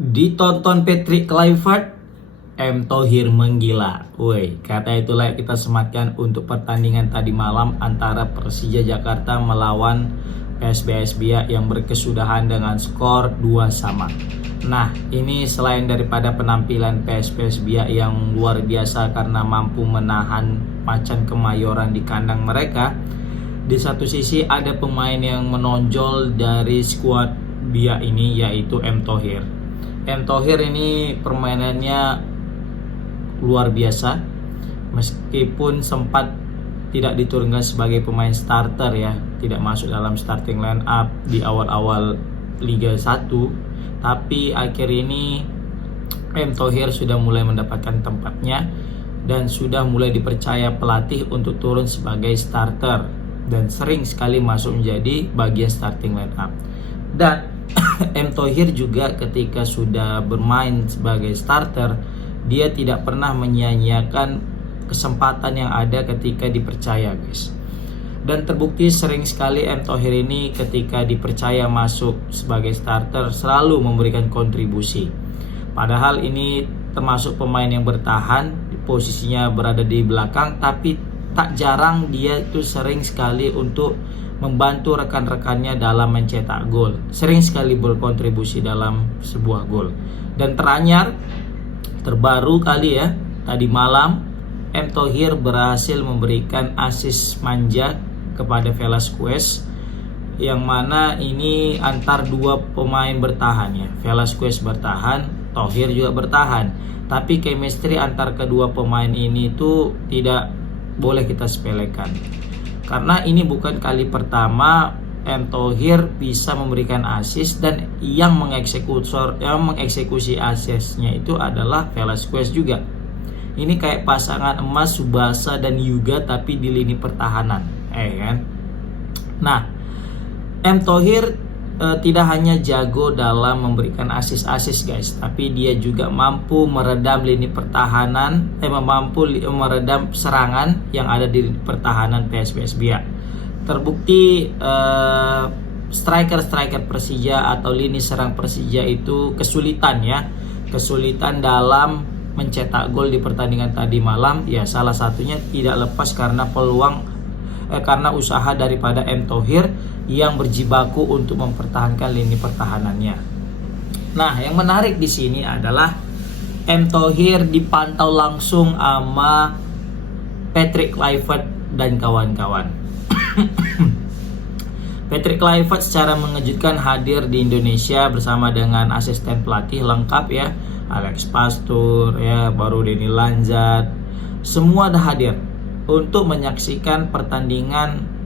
Ditonton Patrick Kluivert, M. Thohir menggila. Woi, kata itulah kita sematkan untuk pertandingan tadi malam antara Persija Jakarta melawan PSBS Biak yang berkesudahan dengan skor 2-2. Nah, ini selain daripada penampilan PSBS Biak yang luar biasa karena mampu menahan Macan Kemayoran di kandang mereka, di satu sisi ada pemain yang menonjol dari skuad Biak ini, yaitu M. Thohir. M. Thohir ini permainannya luar biasa, meskipun sempat tidak diturunkan sebagai pemain starter ya, tidak masuk dalam starting line up di awal-awal Liga 1, tapi akhir ini M. Thohir sudah mulai mendapatkan tempatnya dan sudah mulai dipercaya pelatih untuk turun sebagai starter dan sering sekali masuk menjadi bagian starting line up. Dan M. Thohir juga ketika sudah bermain sebagai starter, dia tidak pernah menyia-nyiakan kesempatan yang ada ketika dipercaya, guys. Dan terbukti sering sekali M. Thohir ini ketika dipercaya masuk sebagai starter selalu memberikan kontribusi. Padahal ini termasuk pemain yang bertahan, posisinya berada di belakang, tapi tak jarang dia itu sering sekali untuk membantu rekan-rekannya dalam mencetak gol. Sering sekali berkontribusi dalam sebuah gol. Dan terbaru kali ya, tadi malam M. Thohir berhasil memberikan assist manja kepada Velasquez, yang mana ini antar dua pemain bertahan ya. Velasquez bertahan, Thohir juga bertahan. Tapi chemistry antar kedua pemain ini itu tidak boleh kita sepelekan. Karena ini bukan kali pertama M. Thohir bisa memberikan assist, dan yang mengeksekusi asisnya itu adalah Velasquez juga. Ini kayak pasangan emas Subasa dan Yuga tapi di lini pertahanan, kan? Nah, M. Thohir tidak hanya jago dalam memberikan assist guys, tapi dia juga mampu meredam lini pertahanan, mampu meredam serangan yang ada di pertahanan PSBS Biak. Terbukti striker Persija atau lini serang Persija itu kesulitan dalam mencetak gol di pertandingan tadi malam ya. Salah satunya tidak lepas karena karena usaha daripada M. Thohir yang berjibaku untuk mempertahankan lini pertahanannya. Nah, yang menarik di sini adalah M. Thohir dipantau langsung sama Patrick Kluivert dan kawan-kawan. Patrick Kluivert secara mengejutkan hadir di Indonesia bersama dengan asisten pelatih lengkap ya, Alex Pastur ya, baru Denny Lanzat, semua dah hadir untuk menyaksikan pertandingan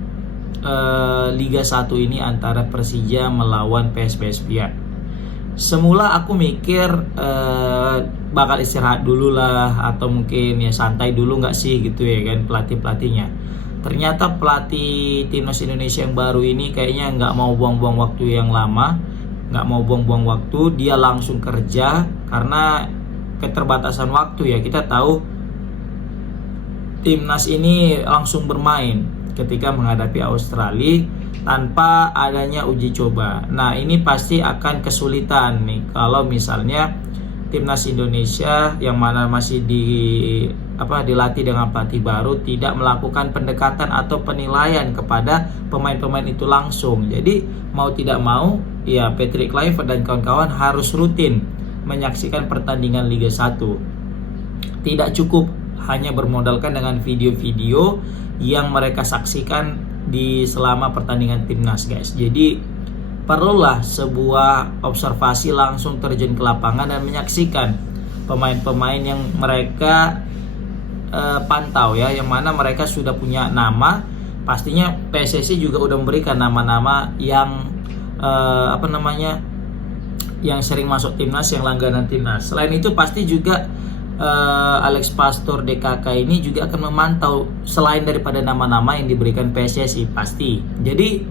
Liga 1 ini antara Persija melawan PSBS Biak. Semula aku mikir bakal istirahat dulu lah, atau mungkin ya santai dulu nggak sih gitu ya kan pelatihnya. Ternyata pelatih timnas Indonesia yang baru ini kayaknya nggak mau buang-buang waktu yang lama, nggak mau buang-buang waktu, dia langsung kerja karena keterbatasan waktu ya. Kita tahu timnas ini langsung bermain ketika menghadapi Australia tanpa adanya uji coba. Nah, ini pasti akan kesulitan nih kalau misalnya timnas Indonesia yang mana masih dilatih dengan pelatih baru tidak melakukan pendekatan atau penilaian kepada pemain-pemain itu langsung. Jadi mau tidak mau ya Patrick Kluivert dan kawan-kawan harus rutin menyaksikan pertandingan Liga 1. Tidak cukup hanya bermodalkan dengan video-video yang mereka saksikan di selama pertandingan timnas, guys. Jadi perlulah sebuah observasi, langsung terjun ke lapangan dan menyaksikan pemain-pemain yang mereka pantau ya, yang mana mereka sudah punya nama. Pastinya PSSI juga udah memberikan nama-nama yang yang sering masuk timnas, yang langganan timnas. Selain itu pasti juga Alex Pastor DKK ini juga akan memantau selain daripada nama-nama yang diberikan PSSI pasti. Jadi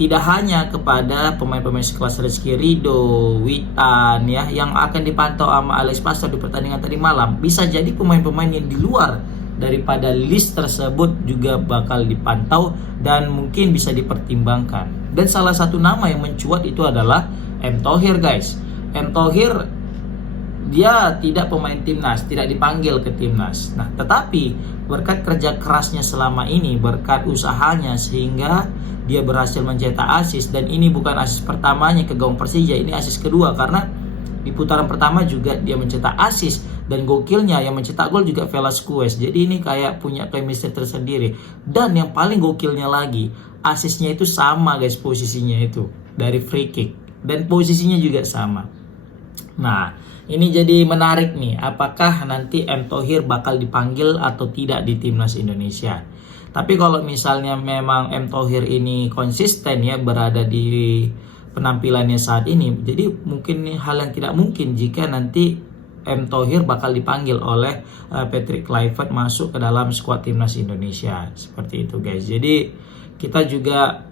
tidak hanya kepada pemain-pemain sekelas Rizky Ridho, Witan ya yang akan dipantau sama Alex Pastor di pertandingan tadi malam, bisa jadi pemain-pemain yang di luar daripada list tersebut juga bakal dipantau dan mungkin bisa dipertimbangkan. Dan salah satu nama yang mencuat itu adalah M. Thohir, guys. M. Thohir dia tidak pemain timnas, tidak dipanggil ke timnas. Nah, tetapi berkat kerja kerasnya selama ini, berkat usahanya, sehingga dia berhasil mencetak assist. Dan ini bukan assist pertamanya ke gawang Persija, ini assist kedua, karena di putaran pertama juga dia mencetak assist. Dan gokilnya yang mencetak gol juga Velasquez. Jadi ini kayak punya chemistry tersendiri. Dan yang paling gokilnya lagi, assistnya itu sama guys, posisinya itu dari free kick, dan posisinya juga sama. Nah, ini jadi menarik nih, apakah nanti M. Thohir bakal dipanggil atau tidak di timnas Indonesia. Tapi kalau misalnya memang M. Thohir ini konsisten ya berada di penampilannya saat ini, jadi mungkin hal yang tidak mungkin jika nanti M. Thohir bakal dipanggil oleh Patrick Kluivert masuk ke dalam skuad timnas Indonesia. Seperti itu guys. Jadi kita juga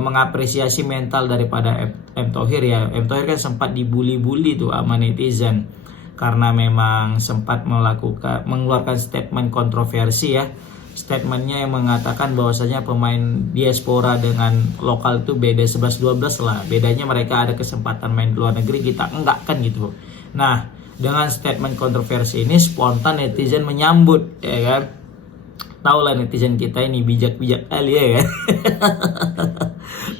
mengapresiasi mental daripada M. Thohir ya. M. Thohir kan sempat dibully-bully tuh sama netizen karena memang sempat mengeluarkan statement kontroversi ya. Statementnya yang mengatakan bahwasanya pemain diaspora dengan lokal itu beda 11-12 lah. Bedanya mereka ada kesempatan main di luar negeri, kita enggak kan gitu. Nah, dengan statement kontroversi ini spontan netizen menyambut ya kan. Tahu lah netizen kita ini bijak-bijak kali ya kan.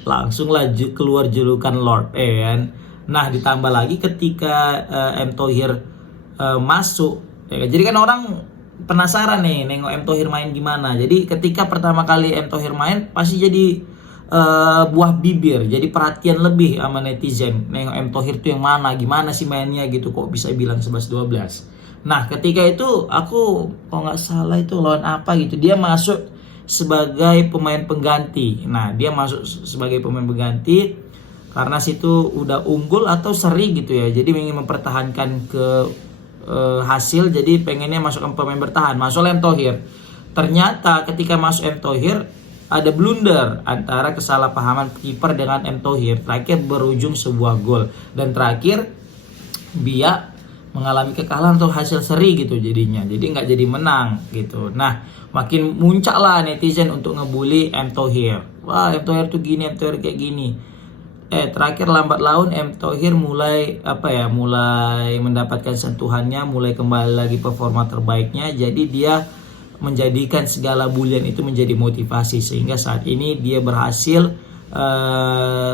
Langsung lah keluar julukan Lord ya kan. Nah, ditambah lagi ketika M. Thohir masuk ya kan? Jadi kan orang penasaran nih nengok M. Thohir main gimana. Jadi ketika pertama kali M. Thohir main pasti jadi buah bibir, jadi perhatian lebih sama netizen. Nengok M. Thohir tuh yang mana, gimana sih mainnya gitu, kok bisa bilang 11-12. Nah, ketika itu aku kalau nggak salah itu lawan apa gitu, dia masuk sebagai pemain pengganti. Nah, dia masuk sebagai pemain pengganti karena situ udah unggul atau seri gitu ya. Jadi ingin mempertahankan ke hasil, jadi pengennya masukkan pemain bertahan. Masuk M. Thohir. Ternyata ketika masuk M. Thohir ada blunder antara kesalahpahaman kiper dengan M. Thohir. Terakhir berujung sebuah gol, dan terakhir Biak mengalami kekalahan atau hasil seri gitu jadinya. Jadi nggak jadi menang gitu. Nah, makin muncak lah netizen untuk ngebully M. Thohir. Wah, M. Thohir tuh gini, M. Thohir kayak gini. Terakhir lambat laun M. Thohir mulai mulai mendapatkan sentuhannya, mulai kembali lagi performa terbaiknya. Jadi dia menjadikan segala bulian itu menjadi motivasi, sehingga saat ini dia berhasil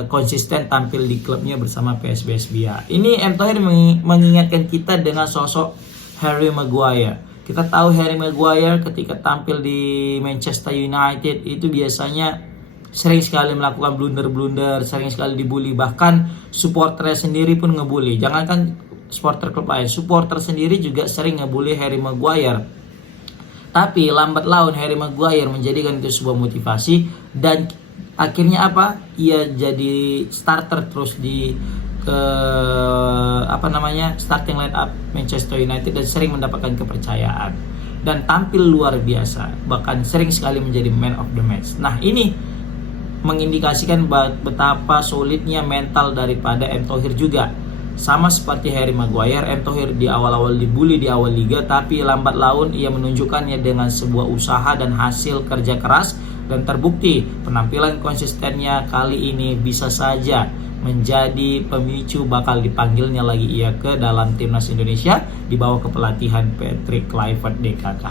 konsisten tampil di klubnya bersama PSBS Biak. Ini M. Thohir mengingatkan kita dengan sosok Harry Maguire. Kita tahu Harry Maguire ketika tampil di Manchester United itu biasanya sering sekali melakukan blunder-blunder, sering sekali dibully, bahkan supporter sendiri pun ngebully. Jangankan supporter klub lain, supporter sendiri juga sering ngebully Harry Maguire. Tapi lambat laun Harry Maguire menjadikan itu sebuah motivasi, dan akhirnya apa? Ia jadi starter terus di starting line up Manchester United, dan sering mendapatkan kepercayaan dan tampil luar biasa, bahkan sering sekali menjadi man of the match. Nah, ini mengindikasikan betapa solidnya mental daripada M. Thohir juga. Sama seperti Harry Maguire, M. Thohir di awal-awal dibully di awal liga, tapi lambat laun ia menunjukkannya dengan sebuah usaha dan hasil kerja keras, dan terbukti penampilan konsistennya kali ini bisa saja menjadi pemicu bakal dipanggilnya lagi ia ke dalam timnas Indonesia di bawah kepelatihan Patrick Kluivert DKK.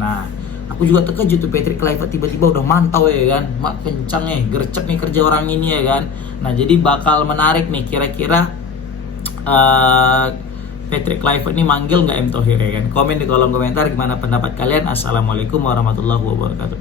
Nah, aku juga terkejut tuh, Patrick Kluivert tiba-tiba udah mantau ya kan, mak kencang gercep nih kerja orang ini ya kan. Nah, jadi bakal menarik nih kira-kira Patrick Kluivert ini manggil nggak M. Thohir ya kan. Komen di kolom komentar gimana pendapat kalian. Assalamualaikum warahmatullahi wabarakatuh.